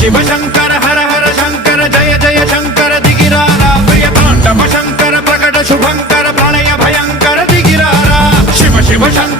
शिव शंकर हर हर शंकर जय जय शंकर दिगिरारा प्रिय तांडव शंकर प्रकट शुभंकर प्रणय भयंकर दिगिरारा शिव शिव शंकर